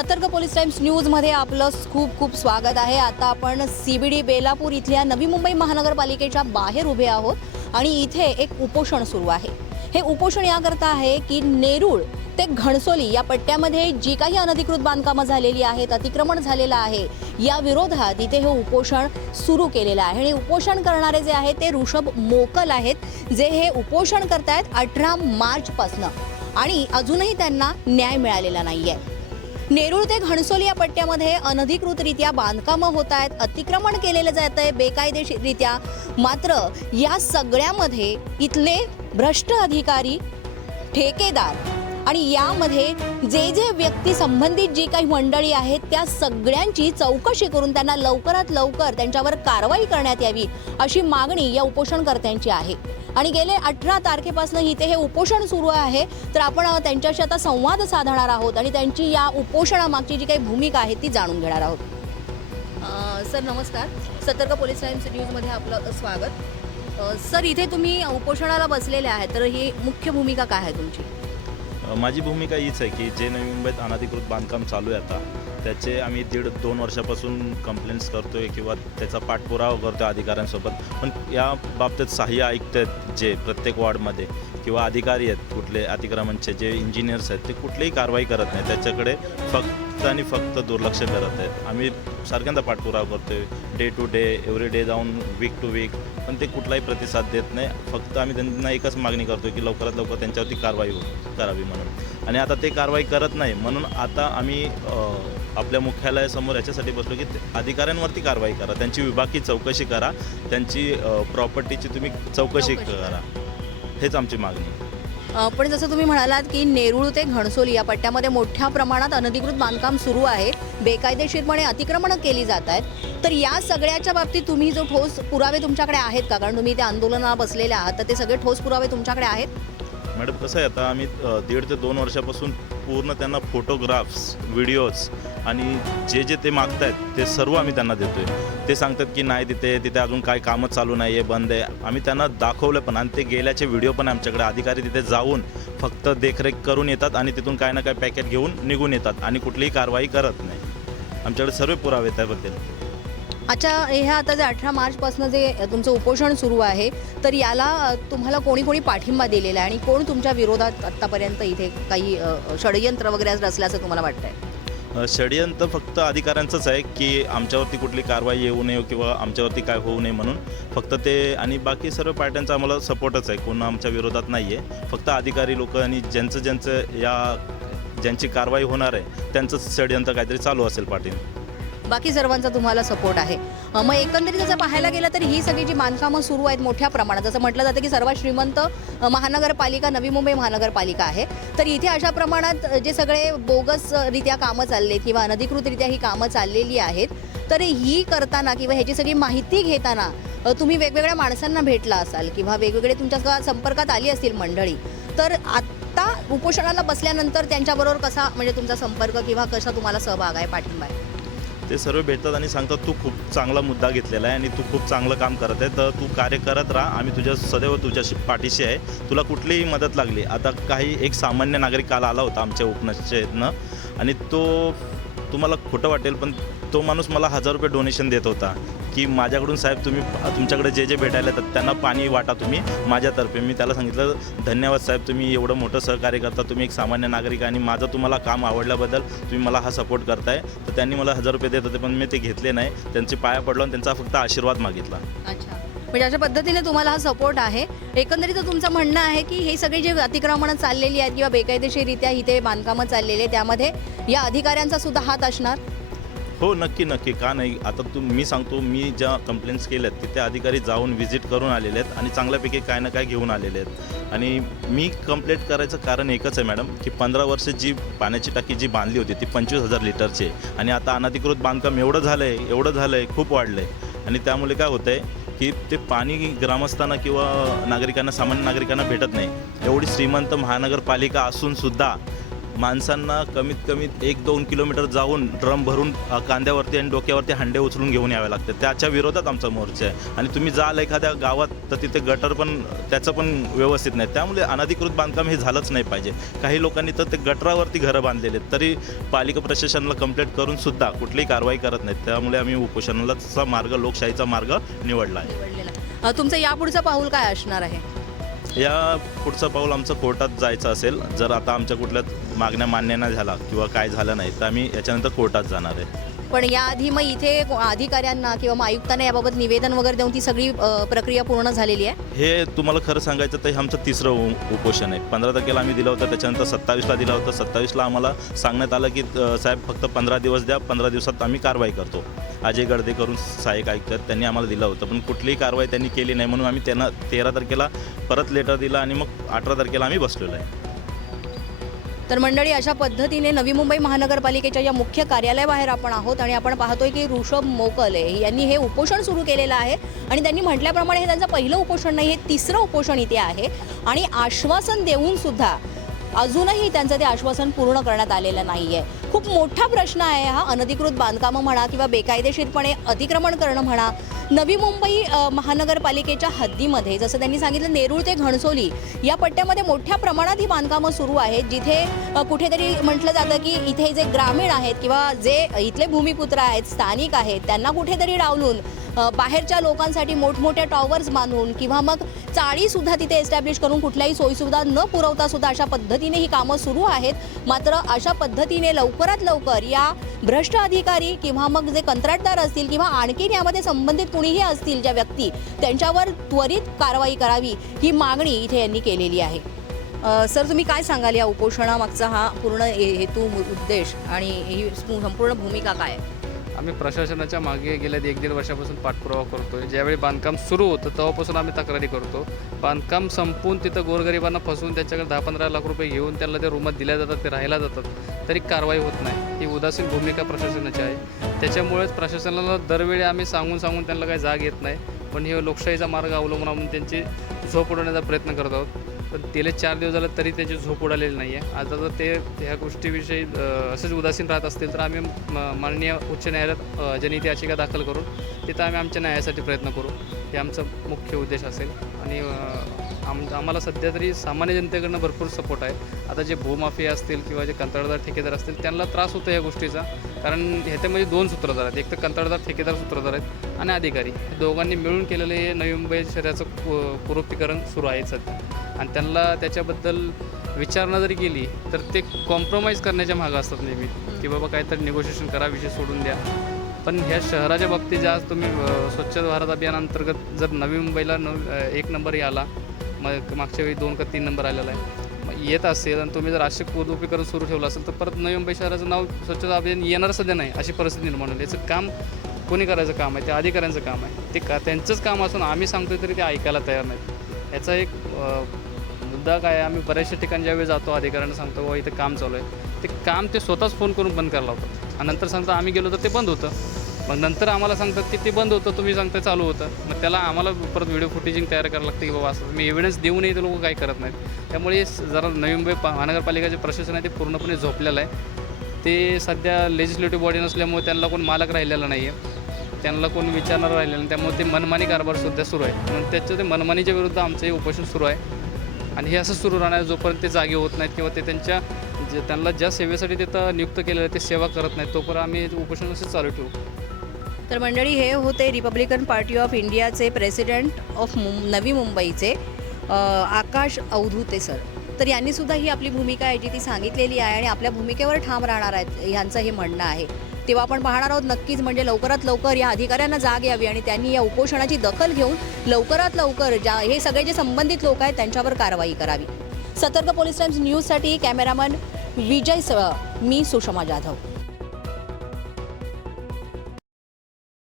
सतर्क police times न्यूजमध्ये आपलं खूप खूप स्वागत आहे. आता आपण सी बी डी बेलापूर इथल्या नवी मुंबई महानगरपालिकेच्या बाहेर उभे आहोत आणि इथे एक उपोषण सुरू आहे. हे उपोषण याकरता आहे की नेरूळ ते घणसोली या पट्ट्यामध्ये जी काही अनधिकृत बांधकामं झालेली आहेत अतिक्रमण झालेलं आहे या विरोधात इथे हे उपोषण सुरू केलेलं आहे. आणि उपोषण करणारे जे आहेत ते ऋषभ मोकल आहेत जे हे उपोषण करतायत अठरा मार्चपासनं. आणि अजूनही त्यांना न्याय मिळालेला नाही आहे नेरूळ ते घणसोली या पट्ट्यामध्ये अनधिकृतरित्या बांधकामं होत आहेत. अतिक्रमण केलेलं जात आहे बेकायदेशीररित्या. मात्र या सगळ्यामध्ये इथले भ्रष्ट अधिकारी ठेकेदार आणि यामध्ये जे जे व्यक्ती संबंधित जी काही मंडळी आहेत त्या सगळ्यांची चौकशी करून त्यांना लवकरात लवकर त्यांच्यावर कारवाई करण्यात यावी अशी मागणी या उपोषणकर्त्यांची आहे. आणि गेले अठरा तारखेपासून इथे हे उपोषण सुरू आहे. तर आपण त्यांच्याशी आता संवाद साधणार आहोत आणि त्यांची या उपोषणामागची जी काही भूमिका आहे ती जाणून घेणार आहोत. सर नमस्कार. सतर्क पोलीस टाईम्स न्यूजमध्ये आपलं स्वागत. सर इथे तुम्ही उपोषणाला बसलेले आहेत. तर ही मुख्य भूमिका काय आहे तुमची? माझी भूमिका हीच आहे की जे नवी मुंबईत अनधिकृत बांधकाम चालू आहे आता त्याचे आम्ही दीड दोन वर्षापासून कंप्लेंट्स करतोय किंवा त्याचा पाठपुरावा करतोय अधिकाऱ्यांसोबत. पण या बाबतीत सहाय्य ऐकत आहेत जे प्रत्येक वॉर्डमध्ये किंवा अधिकारी आहेत कुठले अतिक्रमणचे जे इंजिनियर्स आहेत ते कुठलीही कारवाई करत नाही. त्याच्याकडे फक्त आणि फक्त दुर्लक्ष करत आहेत. आम्ही सारख्यांदा पाठपुरावा करतोय day to day every day जाऊन वीक टू वीक पण ते कुठलाही प्रतिसाद देत नाही. फक्त आम्ही त्यांना एकच मागणी करतोय की लवकरात लवकर त्यांच्यावरती कारवाई हो- करावी म्हणून. आणि आता ते कारवाई करत नाही. म्हणून आता आम्ही आपल्या मुख्यालयासमोर याच्यासाठी बसलो की अधिकाऱ्यांवरती कारवाई करा. त्यांची विभागीय चौकशी करा. त्यांची प्रॉपर्टीची तुम्ही चौकशी करा. हेच आमची मागणी. आहे. पण जसं तुम्ही म्हणालात की नेरूळ ते घणसोली या पट्ट्यामध्ये मोठ्या प्रमाणात अनधिकृत बांधकाम सुरू आहे बेकायदेशीरपणे अतिक्रमणं केली जात आहेत. तर या सगळ्याच्या बाबतीत तुम्ही जो ठोस पुरावे तुमच्याकडे आहेत का? कारण तुम्ही त्या आंदोलनाला बसलेले आहात तर ते सगळे ठोस पुरावे तुमच्याकडे आहेत? मॅडम कसं आहे आता आम्ही दीड ते दोन वर्षापासून पूर्ण त्यांना फोटोग्राफ्स व्हिडिओज आणि जे जे ते मागतायत ते सर्व आम्ही त्यांना देतोय. ते सांगतात की नाही तिथे तिथे अजून काय कामं चालू नाही आहे बंद आहे. आम्ही त्यांना दाखवलं पण आणि ते गेल्याचे व्हिडिओ पण आमच्याकडे अधिकारी तिथे जाऊन फक्त देखरेख करून येतात आणि तिथून काय ना काय पॅकेट घेऊन निघून येतात आणि कुठलीही कारवाई करत नाही. आमच्याकडे सर्व पुरावे त्याबद्दल. अच्छा ह्या आता जे अठरा मार्चपासून जे तुमचं उपोषण सुरू आहे तर याला तुम्हाला कोणी कोणी पाठिंबा दिलेला आहे आणि कोण तुमच्या विरोधात आत्तापर्यंत इथे काही षडयंत्र वगैरे रचल्याचं तुम्हाला वाटतंय? षडयंत्र फक्त अधिकाऱ्यांचंच आहे की आमच्यावरती कुठली कारवाई येऊ नये किंवा आमच्यावरती काय होऊ नये म्हणून. फक्त ते आणि बाकी सर्व पार्ट्यांचा आम्हाला सपोर्टच आहे. कोण आमच्या विरोधात नाही आहे फक्त अधिकारी लोक आणि ज्यांचं ज्यांचं या ज्यांची कारवाई होणार आहे त्यांचंच षडयंत्र काहीतरी चालू असेल पाठीने बाकी सर्वांचा तुम्हाला सपोर्ट आहे. मग एकंदरीत जसं पाहायला गेलं तर ही सगळी जी बांधकामं सुरू आहेत मोठ्या प्रमाणात जसं म्हटलं जातं की सर्वात श्रीमंत महानगरपालिका नवी मुंबई महानगरपालिका आहे. तर इथे अशा प्रमाणात जे सगळे बोगसरित्या कामं चालले किंवा अनधिकृतरित्या ही कामं चाललेली आहेत तर ही करताना किंवा ह्याची सगळी माहिती घेताना तुम्ही वेगवेगळ्या माणसांना भेटला असाल किंवा वेगवेगळे तुमच्या संपर्कात आली असतील मंडळी तर आत्ता उपोषणाला बसल्यानंतर त्यांच्याबरोबर कसा म्हणजे तुमचा संपर्क किंवा कसा तुम्हाला सहभाग आहे पाठिंबा आहे? ते सर्व भेटतात आणि सांगतात तू खूप चांगला मुद्दा घेतलेला आहे आणि तू खूप चांगलं काम करत आहे तर तू कार्य करत राहा. आम्ही तुझ्या सदैव तुझ्याशी पाठीशी आहे. तुला कुठलीही मदत लागली. आता काही एक सामान्य नागरिक काल आला होता आमच्या उपनशेतनं आणि तो तुम्हाला खोटं वाटेल पण तो माणूस मला हजार रुपये डोनेशन देत होता. की माझ्याकडून साहेब तुम्ही तुमच्याकडे जे जे भेटायला येतात त्यांना पाणी वाटा तुम्ही माझ्यातर्फे. मी त्याला सांगितलं धन्यवाद साहेब तुम्ही एवढं मोठं सहकार्य करता. तुम्ही एक सामान्य नागरिक आणि माझं तुम्हाला काम आवडल्याबद्दल तुम्ही मला हा सपोर्ट करताय. तर त्यांनी मला हजार रुपये देत होते पण मी ते घेतले नाही. त्यांचे पाया पडलो आणि त्यांचा फक्त आशीर्वाद मागितला. म्हणजे अशा पद्धतीने तुम्हाला हा सपोर्ट आहे. एकंदरीत तुमचं म्हणणं आहे की हे सगळी जे अतिक्रमणं चाललेली आहेत किंवा बेकायदेशीररित्या इथे बांधकामं चाललेली आहेत त्यामध्ये या अधिकाऱ्यांचा सुद्धा हात असणार? हो नक्की नक्की. का नाही? आता तू मी सांगतो मी ज्या कंप्लेंट्स केल्यात तिथे अधिकारी जाऊन व्हिजिट करून आलेले आहेत आणि चांगल्यापैकी काय ना काय घेऊन आलेले आहेत. आणि मी कंप्लेंट करायचं कारण एकच आहे मॅडम की पंधरा वर्ष जी पाण्याची टाकी जी बांधली होती ती पंचवीस हजार लिटरची आणि आता अनधिकृत बांधकाम एवढं झालं आहे एवढं झालं आहे खूप वाढलं आहे आणि त्यामुळे काय होतं आहे की ते पाणी ग्रामस्थांना किंवा नागरिकांना सामान्य नागरिकांना भेटत नाही. एवढी श्रीमंत महानगरपालिका असूनसुद्धा माणसांना कमीत कमी एक दोन किलोमीटर जाऊन ड्रम भरून कांद्यावरती आणि डोक्यावरती हांडे उचलून घेऊन यावे लागते त्याच्या विरोधात आमचा मोर्चा आहे. आणि तुम्ही जाल एखाद्या गावात तर तिथे गटर पण त्याचं पण व्यवस्थित नाही. त्यामुळे अनधिकृत बांधकाम हे झालंच नाही पाहिजे. काही लोकांनी तर ते गटरावरती घरं बांधलेले आहेत. तरी पालिका प्रशासनाला कंप्लेंट करून सुद्धा कुठलीही कारवाई करत नाहीत. त्यामुळे आम्ही उपोषणाचा मार्ग लोकशाहीचा मार्ग निवडला आहे. तुमचं यापुढचं पाऊल काय असणार आहे? या पुढचं पाऊल आमचं कोर्टात जायचं असेल जर आता आमच्या कुठल्या मागण्या मान्य नाही झाला किंवा काय झालं नाही तर आम्ही याच्यानंतर कोर्टात जाणार आहे. पण याआधी मग इथे अधिकाऱ्यांना किंवा मग आयुक्तांना याबाबत निवेदन वगैरे देऊन ती सगळी प्रक्रिया पूर्ण झालेली आहे? हे तुम्हाला खरं सांगायचं तर हे आमचं तिसरं उपोषण आहे. पंधरा तारखेला आम्ही दिलं होतं त्याच्यानंतर सत्तावीसला दिलं होतं. सत्तावीसला आम्हाला सांगण्यात आलं की साहेब फक्त पंधरा दिवस द्या. पंधरा दिवसात आम्ही कारवाई करतो. अजय गडदे करून सहाय्यक आयुक्त त्यांनी आम्हाला दिलं होतं. पण कुठलीही कारवाई त्यांनी केली नाही. म्हणून आम्ही त्यांना तेरा तारखेला परत लेटर दिला आणि मग अठरा तारखेला आम्ही बसलेलो आहे. तर मंडळी अशा पद्धतीने नवी मुंबई महानगरपालिकेच्या या मुख्य कार्यालयाबाहेर आपण आहोत आणि आपण पाहतोय की ऋषभ मोकले यांनी हे उपोषण सुरू केलेलं आहे आणि त्यांनी म्हटल्याप्रमाणे हे त्यांचं पहिलं उपोषण नाही हे तिसरं उपोषण इथे आहे आणि आश्वासन देऊन सुद्धा अजूनही त्यांचं ते आश्वासन पूर्ण करण्यात आलेलं नाही आहे खूप मोठा प्रश्न आहे हा. अनधिकृत बांधकामं म्हणा किंवा बेकायदेशीरपणे अतिक्रमण करणं म्हणा. नवी मुंबई महानगरपालिकेच्या हद्दीमध्ये जसं त्यांनी सांगितलं नेरूळ ते घणसोली या पट्ट्यामध्ये मोठ्या प्रमाणात ही बांधकामं सुरू आहेत जिथे कुठेतरी म्हटलं जातं की इथे जे ग्रामीण आहेत किंवा जे इथले भूमिपुत्र आहेत स्थानिक आहेत त्यांना कुठेतरी डावलून बाहेरच्या लोकांसाठी मोठमोठ्या टॉवर्स बांधून किंवा मग चाळीसुद्धा तिथे एस्टॅब्लिश करून कुठल्याही सोयीसुविधा न पुरवता सुद्धा अशा पद्धतीने ही कामं सुरू आहेत. मात्र अशा पद्धतीने लवकरात लवकर या भ्रष्ट अधिकारी किंवा मग जे कंत्राटदार असतील किंवा आणखीन यामध्ये संबंधित कुणीही असतील ज्या व्यक्ती त्यांच्यावर त्वरित कारवाई करावी ही मागणी इथे यांनी केलेली आहे. सर तुम्ही काय सांगाल? या उपोषणामागचा हा पूर्ण हेतू उद्देश आणि ही संपूर्ण भूमिका काय आहे? आम्ही प्रशासनाच्या मागे गेल्या एक दीड वर्षापासून पाठपुरावा करतो आहे ज्यावेळी बांधकाम सुरू होतं तेव्हापासून आम्ही तक्रारी करतो. बांधकाम संपून तिथं गोरगरिबांना फसवून त्यांच्याकडे दहा पंधरा लाख रुपये घेऊन त्यांना ते रूमात दिल्या जातात ते राहायला जातात तरी कारवाई होत नाही. ही उदासीन भूमिका प्रशासनाची आहे. त्याच्यामुळेच प्रशासनाला दरवेळी आम्ही सांगून सांगून त्यांना काही जाग येत नाही. पण हे लोकशाहीचा मार्ग अवलंबून आम्ही त्यांची झोप उडवण्याचा प्रयत्न करत आहोत. पण गेले चार दिवस झाले तरी त्याची झोप उडालेली नाही आहे आता जर ते ह्या गोष्टीविषयी असेच उदासीन राहत असतील तर आम्ही म- माननीय उच्च न्यायालयात अ, जनहित याचिका दाखल करून तिथं आम्ही आमच्या न्यायासाठी प्रयत्न करू. हे आमचा मुख्य उद्देश असेल. आणि आम आम्हाला सध्या तरी सामान्य जनतेकडनं भरपूर सपोर्ट आहे. आता जे भूमाफिया असतील किंवा जे कंत्राटदार ठेकेदार असतील त्यांना त्रास होतो या गोष्टीचा. कारण ह्याच्यामध्ये दोन सूत्रधार आहेत एक तर कंत्राटदार ठेकेदार सूत्रधार आहेत आणि अधिकारी. दोघांनी मिळून केलेले हे नवी मुंबई शहराचं पु- सुरू आहे सध्या. आणि त्यांना त्याच्याबद्दल विचारणा जरी केली तर ते कॉम्प्रोमाइज करण्याच्या मागं असतात नेहमी. की बाबा काहीतरी निगोशिएशन करा विषय सोडून द्या. पण ह्या शहराच्या बाबतीत आज तुम्ही स्वच्छ भारत अभियानांतर्गत जर नवी मुंबईला न एक नंबरही आला मग मागच्या वेळी दोन का तीन नंबर आलेला आहे. मग येत असेल आणि तुम्ही जर असे कोदोपीकरण सुरू ठेवलं असेल तर परत नवी मुंबई शहराचं नाव स्वच्छता अभियान येणार सध्या नाही अशी परिस्थिती निर्माण होईल याचं काम कोणी करायचं काम आहे? ते अधिकाऱ्यांचं काम आहे. ते का त्यांचंच काम असून आम्ही सांगतोय तरी ते ऐकायला तयार नाहीत. याचा एक मुद्दा काय आहे? आम्ही बऱ्याचशा ठिकाणी ज्यावेळी जातो अधिकाऱ्यांना सांगतो बाबा इथं काम चालू आहे. ते काम ते स्वतःच फोन करून बंद करायला होतं आणि नंतर सांगतात आम्ही गेलो तर ते बंद होतं. मग नंतर आम्हाला सांगतात की ते बंद होतं तुम्ही सांगता चालू होतं. मग त्याला आम्हाला परत व्हिडिओ फुटेजिंग तयार करायला लागतं की बाबा असं मी एव्हिडन्स देऊनही ते लोक काही करत नाहीत. त्यामुळे जरा नवी मुंबई महानगरपालिकाचे प्रशासन आहे ते पूर्णपणे झोपलेलं आहे. ते सध्या लेजिस्लेटिव्ह बॉडी नसल्यामुळे त्यांना कोण मालक राहिलेला नाही आहे त्यांना कोण विचारणार राहिलेलं नाही. त्यामुळे ते मनमानी कारभार सुद्धा सुरू आहे. म्हणून त्याच्या ते मनमानीच्या विरुद्ध आमचं हे उपोषण सुरू आहे. आणि हे असं सुरू राहणार जोपर्यंत ते जागे होत नाहीत किंवा ते त्यांच्या जे त्यांना ज्या सेवेसाठी तिथं नियुक्त केलेलं आहे ते सेवा करत नाहीत तोपर्यंत आम्ही उपोषण असं चालू ठेवू. तर मंडळी हे होते रिपब्लिकन पार्टी ऑफ इंडियाचे प्रेसिडेंट ऑफ मुं नवी मुंबईचे आकाश अवधूते सर तर यांनी सुद्धा ही आपली भूमिका आहे जी ती सांगितलेली आहे आणि आपल्या भूमिकेवर ठाम राहणार आहेत ह्यांचं हे म्हणणं आहे. तेव्हा आपण पाहणार आहोत नक्कीच म्हणजे लवकरात लवकर या अधिकाऱ्यांना जाग यावी आणि त्यांनी या उपोषणाची दखल घेऊन लवकरात लवकर ज्या हे सगळे जे संबंधित लोक आहेत त्यांच्यावर कारवाई करावी. सतर्क पोलीस टाइम्स न्यूजसाठी कॅमेरामन विजय सह मी सुषमा जाधव.